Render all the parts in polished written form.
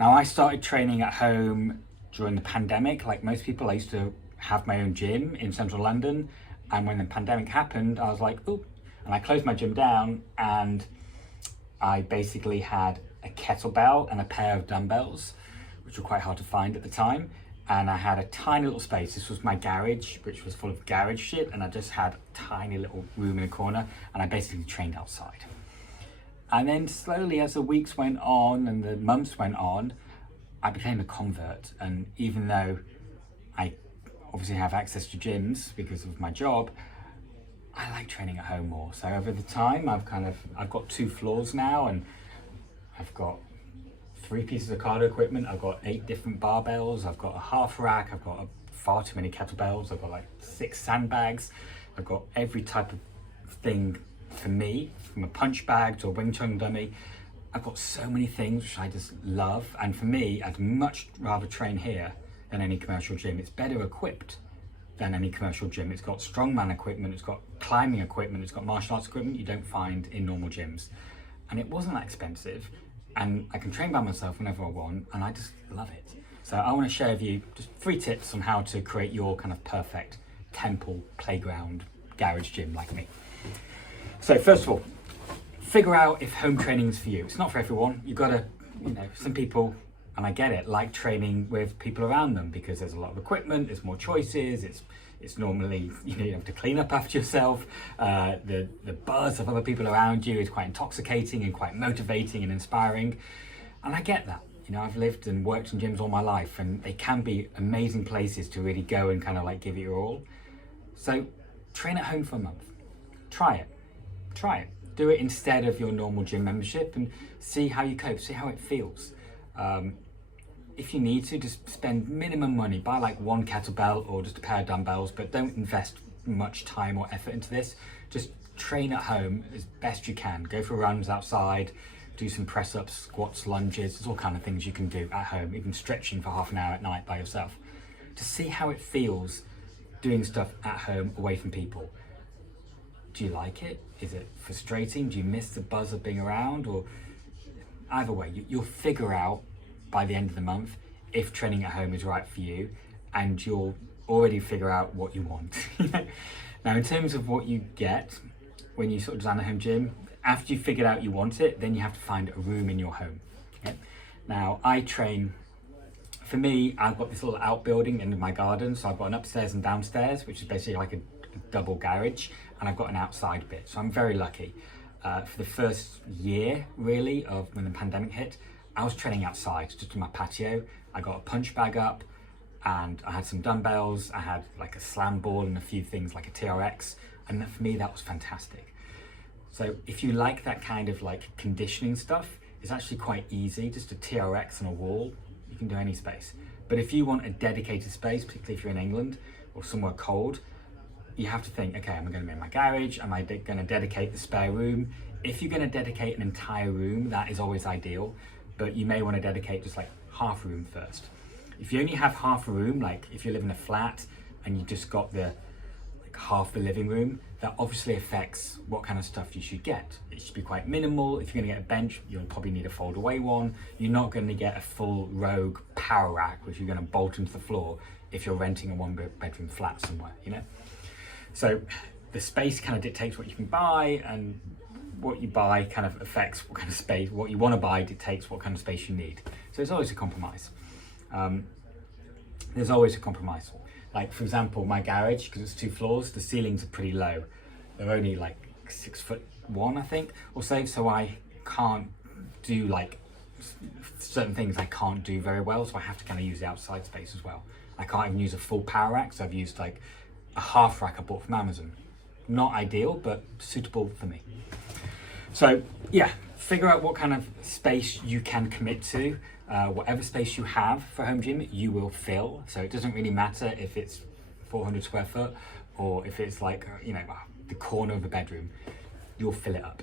Now, I started training at home during the pandemic. Like most people, I used to have my own gym in central London. And when the pandemic happened, I was like, oh, and I closed my gym down and I basically had a kettlebell and a pair of dumbbells, which were quite hard to find at the time. And I had a tiny little space. This was my garage, which was full of garage shit. And I just had a tiny little room in a corner and I basically trained outside. And then slowly as the weeks went on and the months went on, I became a convert. And even though I obviously have access to gyms because of my job, I like training at home more. So over the time, I've got 2 floors now and I've got 3 pieces of cardio equipment. I've got 8 different barbells. I've got a half rack. I've got far too many kettlebells. I've got like 6 sandbags. I've got every type of thing for me, from a punch bag to a Wing Chun dummy. I've got so many things which I just love. And for me, I'd much rather train here than any commercial gym. It's better equipped than any commercial gym. It's got strongman equipment, it's got climbing equipment, it's got martial arts equipment you don't find in normal gyms. And it wasn't that expensive. And I can train by myself whenever I want, and I just love it. So I want to share with you just 3 tips on how to create your kind of perfect temple, playground, garage gym like me. So first of all, figure out if home training is for you. It's not for everyone. You've got to, some people, and I get it, like training with people around them because there's a lot of equipment, there's more choices, it's normally, you have to clean up after yourself. The buzz of other people around you is quite intoxicating and quite motivating and inspiring. And I get that. I've lived and worked in gyms all my life and they can be amazing places to really go and kind of like give it your all. So train at home for a month. Try it. Do it instead of your normal gym membership and see how you cope, see how it feels. If you need to, just spend minimum money, buy like 1 kettlebell or just a pair of dumbbells, but don't invest much time or effort into this. Just train at home as best you can. Go for runs outside, do some press ups, squats, lunges. There's all kind of things you can do at home, even stretching for half an hour at night by yourself. To see how it feels doing stuff at home away from people. Do you like it? Is it frustrating? Do you miss the buzz of being around? Or either way, you'll figure out by the end of the month if training at home is right for you, and you'll already figure out what you want. Now, in terms of what you get when you sort of design a home gym, after you figured out you want it, then you have to find a room in your home. Okay? Now, for me, I've got this little outbuilding in my garden, so I've got an upstairs and downstairs, which is basically like a double garage, and I've got an outside bit, so I'm very lucky. For the first year, really, of when the pandemic hit, I was training outside, just on my patio. I got a punch bag up, and I had some dumbbells, I had like a slam ball and a few things like a TRX, and for me, that was fantastic. So if you like that kind of like conditioning stuff, it's actually quite easy, just a TRX on a wall, you can do any space. But if you want a dedicated space, particularly if you're in England or somewhere cold, you have to think, okay, am I going to be in my garage? Am I going to dedicate the spare room? If you're going to dedicate an entire room, that is always ideal, but you may want to dedicate just like half a room first. If you only have half a room, like if you live in a flat and you just got the half the living room, that obviously affects what kind of stuff you should get. It should be quite minimal. If you're going to get a bench, you'll probably need a fold away one. You're not going to get a full rogue power rack, which you're going to bolt into the floor if you're renting a 1-bedroom flat somewhere, So the space kind of dictates what you can buy, and what you buy kind of affects what kind of space, what you want to buy dictates what kind of space you need. So it's always a compromise. There's always a compromise. Like for example, my garage, because it's 2 floors, the ceilings are pretty low. They're only like 6'1", I think, or so I can't do like certain things I can't do very well, so I have to kind of use the outside space as well. I can't even use a full power rack, so I've used like a half rack I bought from Amazon. Not ideal, but suitable for me. So yeah, figure out what kind of space you can commit to. Whatever space you have for home gym, you will fill. So it doesn't really matter if it's 400 square foot or if it's like, the corner of a bedroom, you'll fill it up.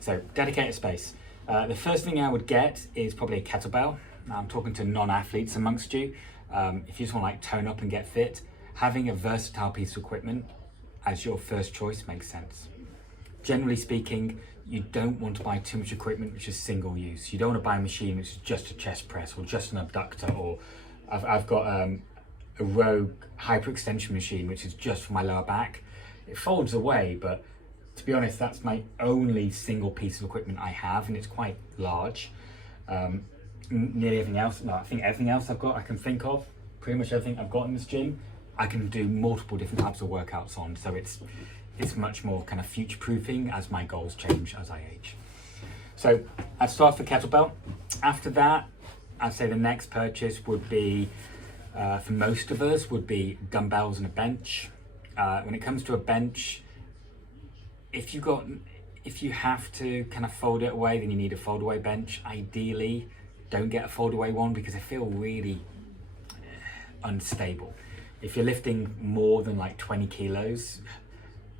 So dedicated space. The first thing I would get is probably a kettlebell. Now I'm talking to non-athletes amongst you. If you just want to like tone up and get fit, having a versatile piece of equipment as your first choice makes sense. generally speaking, you don't want to buy too much equipment which is single use. You don't want to buy a machine which is just a chest press or just an abductor, or I've got a Rogue hyperextension machine which is just for my lower back. It folds away, but to be honest, that's my only single piece of equipment I have, and it's quite large. Nearly everything else, no, I think everything else I've got I can think of, pretty much everything I've got in this gym, I can do multiple different types of workouts on, so it's much more kind of future-proofing as my goals change as I age. So I'd start for kettlebell. After that, I'd say the next purchase would be, for most of us, would be dumbbells and a bench. When it comes to a bench, if you have to kind of fold it away, then you need a fold away bench. Ideally, don't get a fold away one because they feel really unstable. If you're lifting more than like 20 kilos,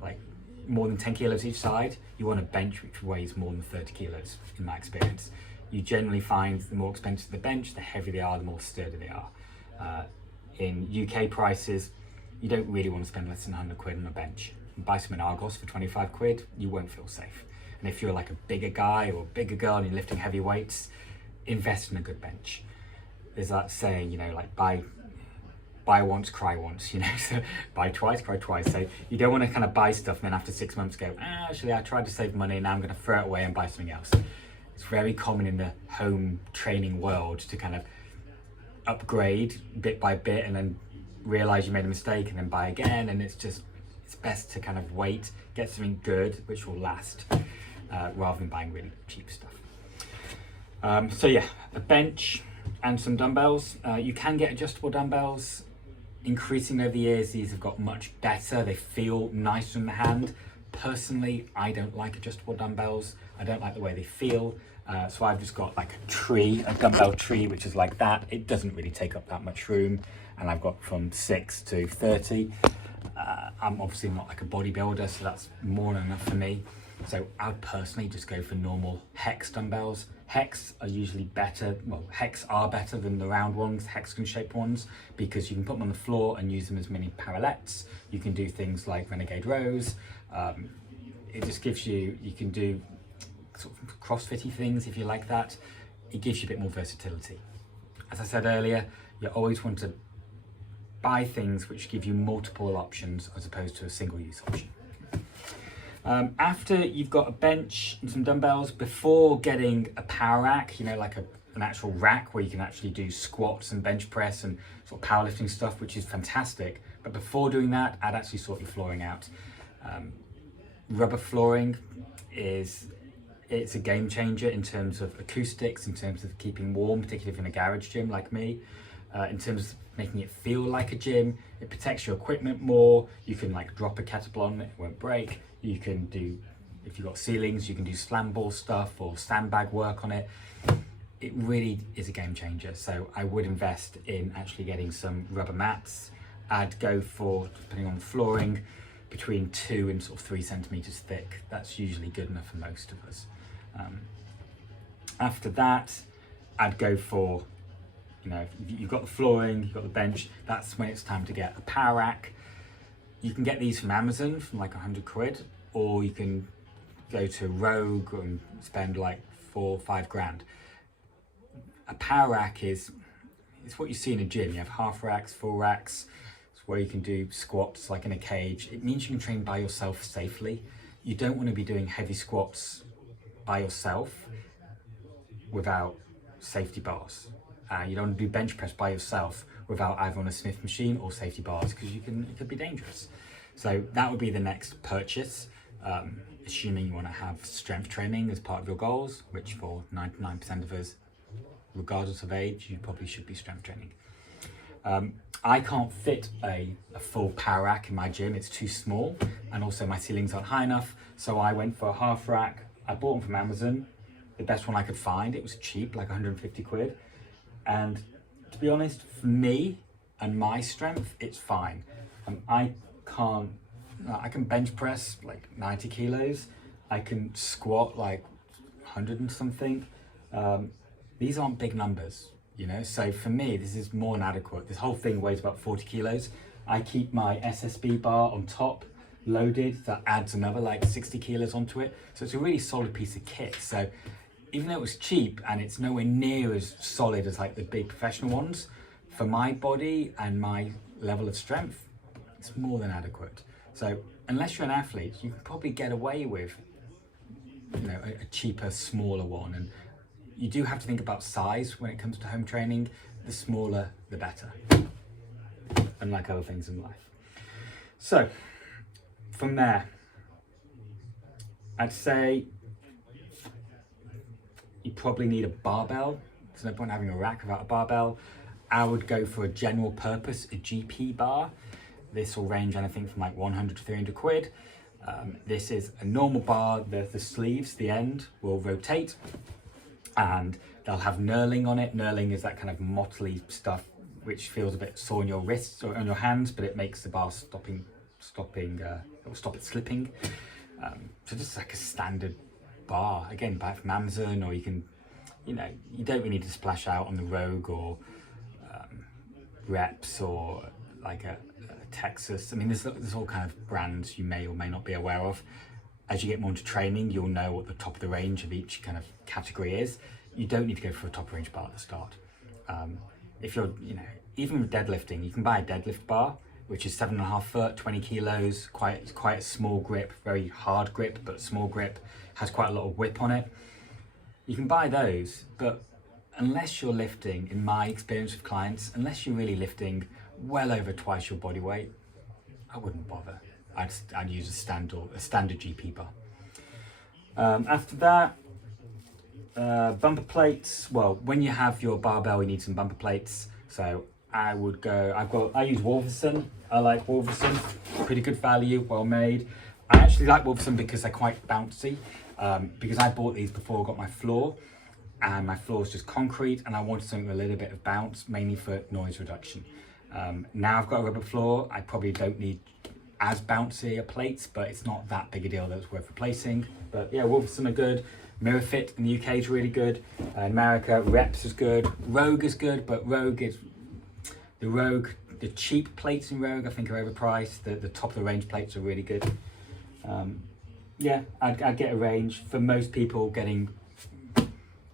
like more than 10 kilos each side, you want a bench which weighs more than 30 kilos, in my experience. You generally find the more expensive the bench, the heavier they are, the more sturdy they are. In UK prices, you don't really want to spend less than 100 quid on a bench. Buy some in Argos for 25 quid, you won't feel safe. And if you're like a bigger guy or a bigger girl and you're lifting heavy weights, invest in a good bench. There's that saying, you know, like buy once, cry once, you know, so buy twice, cry twice. So you don't want to kind of buy stuff and then after 6 months go, actually I tried to save money, now I'm going to throw it away and buy something else. It's very common in the home training world to kind of upgrade bit by bit and then realize you made a mistake and then buy again, and it's best to kind of wait, get something good which will last, rather than buying really cheap stuff. So yeah, a bench and some dumbbells. You can get adjustable dumbbells. Increasing over the years, these have got much better. They feel nicer in the hand. Personally, I don't like adjustable dumbbells. I don't like the way they feel. So I've just got like a dumbbell tree, which is like that. It doesn't really take up that much room. And I've got from 6 to 30. I'm obviously not like a bodybuilder, so that's more than enough for me. So I would personally just go for normal hex dumbbells. Hex are usually better, hex are better than the round ones, hexagon shaped ones, because you can put them on the floor and use them as mini parallettes. You can do things like renegade rows. It just gives you can do sort of crossfitty things if you like that. It gives you a bit more versatility. As I said earlier, you always want to buy things which give you multiple options as opposed to a single use option. After you've got a bench and some dumbbells, before getting a power rack, you know, like an actual rack where you can actually do squats and bench press and sort of powerlifting stuff, which is fantastic. But before doing that, I'd actually sort your flooring out. Rubber flooring it's a game changer in terms of acoustics, in terms of keeping warm, particularly if you're in a garage gym like me. In terms of making it feel like a gym, it protects your equipment more. You can like drop a kettlebell on it, it won't break. You can do, if you've got ceilings, you can do slam ball stuff or sandbag work on it. It really is a game changer. So I would invest in actually getting some rubber mats. I'd go for, depending on the flooring, between 2 and sort of 3 centimeters thick. That's usually good enough for most of us. After that, I'd go for, you know, if you've got the flooring, you've got the bench, that's when it's time to get a power rack. You can get these from Amazon from like 100 quid, or you can go to Rogue and spend like 4 or 5 grand. A power rack it's what you see in a gym. You have half racks, full racks. It's where you can do squats like in a cage. It means you can train by yourself safely. You don't want to be doing heavy squats by yourself without safety bars. You don't want to do bench press by yourself without either on a Smith machine or safety bars, because it could be dangerous. So that would be the next purchase, assuming you want to have strength training as part of your goals, which for 99% of us, regardless of age, you probably should be strength training. I can't fit a full power rack in my gym, it's too small, and also my ceilings aren't high enough, so I went for a half rack. I bought them from Amazon, the best one I could find. It was cheap, like 150 quid. And to be honest, for me and my strength, it's fine. I can bench press like 90 kilos. I can squat like 100 and something. These aren't big numbers, you know? So for me, this is more than adequate. This whole thing weighs about 40 kilos. I keep my SSB bar on top loaded, that adds another like 60 kilos onto it. So it's a really solid piece of kit. So even though it was cheap and it's nowhere near as solid as like the big professional ones, for my body and my level of strength, it's more than adequate. So unless you're an athlete, you can probably get away with, you know, a cheaper, smaller one. And you do have to think about size when it comes to home training. The smaller, the better, unlike other things in life. So from there, I'd say you probably need a barbell. There's no point having a rack without a barbell. I would go for a general purpose, a GP bar. This will range anything from like 100 to 300 quid. This is a normal bar. The sleeves, the end, will rotate and they'll have knurling on it. Knurling is that kind of motley stuff which feels a bit sore on your wrists or on your hands, but it makes the bar it will stop it slipping. So just like a standard bar, again, buy it from Amazon, or you can, you know, you don't really need to splash out on the Rogue or Reps or like a Texas. I mean, there's all kind of brands you may or may not be aware of. As you get more into training, you'll know what the top of the range of each kind of category is. You don't need to go for a top range bar at the start. If you're, you know, even with deadlifting, you can buy a deadlift bar, which is 7.5 foot, 20 kilos, quite a small grip, very hard grip, but small grip, has quite a lot of whip on it. You can buy those, but unless you're lifting, in my experience with clients, unless you're really lifting well over twice your body weight, I wouldn't bother. I'd use a standard GP bar. After that, bumper plates. Well, when you have your barbell, you need some bumper plates. So I would go, I use Wolverson. I like Wolverson, pretty good value, well made. I actually like Wolverson because they're quite bouncy, because I bought these before I got my floor, and my floor is just concrete, and I wanted something with a little bit of bounce, mainly for noise reduction. Now I've got a rubber floor, I probably don't need as bouncy a plates, but it's not that big a deal that it's worth replacing. But yeah, Wolverson are good. Mirrorfit in the UK is really good. In America, Reps is good. Rogue is good, but the cheap plates in Rogue I think are overpriced. The top of the range plates are really good. Yeah, I'd get a range. For most people, getting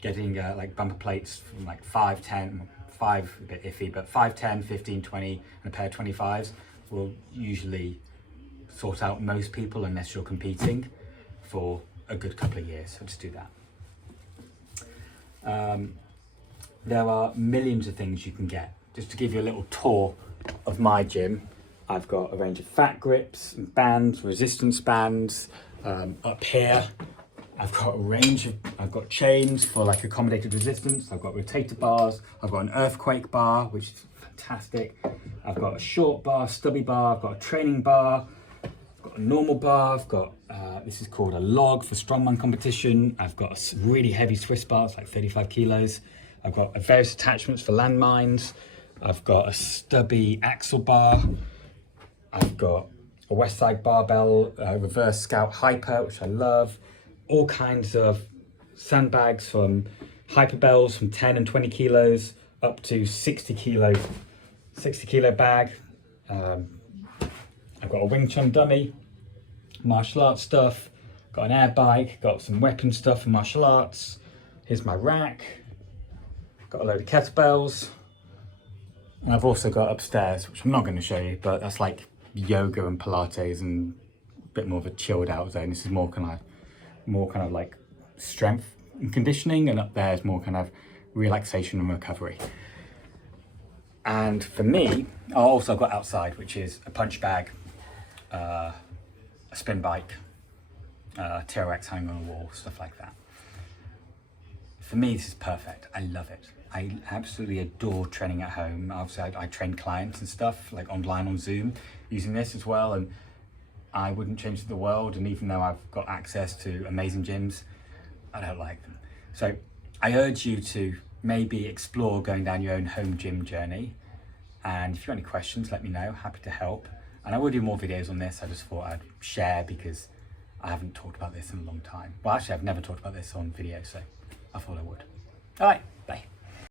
like bumper plates from like 5, 10, 5 a bit iffy, but 5, 10, 15, 20 and a pair of 25s will usually sort out most people, unless you're competing for a good couple of years. So just do that. There are millions of things you can get. Just to give you a little tour of my gym, I've got a range of fat grips and bands, resistance bands. Up here, I've got chains for like accommodated resistance. I've got rotator bars. I've got an earthquake bar, which is fantastic. I've got a short bar, stubby bar. I've got a training bar. I've got a normal bar. I've got, this is called a log for strongman competition. I've got a really heavy Swiss bar, it's like 35 kilos. I've got various attachments for landmines. I've got a stubby axle bar. I've got a Westside barbell, reverse scout hyper, which I love. All kinds of sandbags, from hyperbells from 10 and 20 kilos up to 60 kilo bag. I've got a Wing Chun dummy, martial arts stuff, got an air bike, got some weapon stuff for martial arts. Here's my rack, got a load of kettlebells. And I've also got upstairs, which I'm not going to show you, but that's like yoga and Pilates and a bit more of a chilled out zone. This is more kind of like strength and conditioning, and up there is more kind of relaxation and recovery. And for me, I've also got outside, which is a punch bag, a spin bike, TRX hanging on the wall, stuff like that. For me, this is perfect. I love it. I absolutely adore training at home. Obviously, I train clients and stuff, like online on Zoom, using this as well. And I wouldn't change the world. And even though I've got access to amazing gyms, I don't like them. So I urge you to maybe explore going down your own home gym journey. And if you have any questions, let me know. Happy to help. And I will do more videos on this. I just thought I'd share, because I haven't talked about this in a long time. Well, actually, I've never talked about this on video, so I thought I would. All right.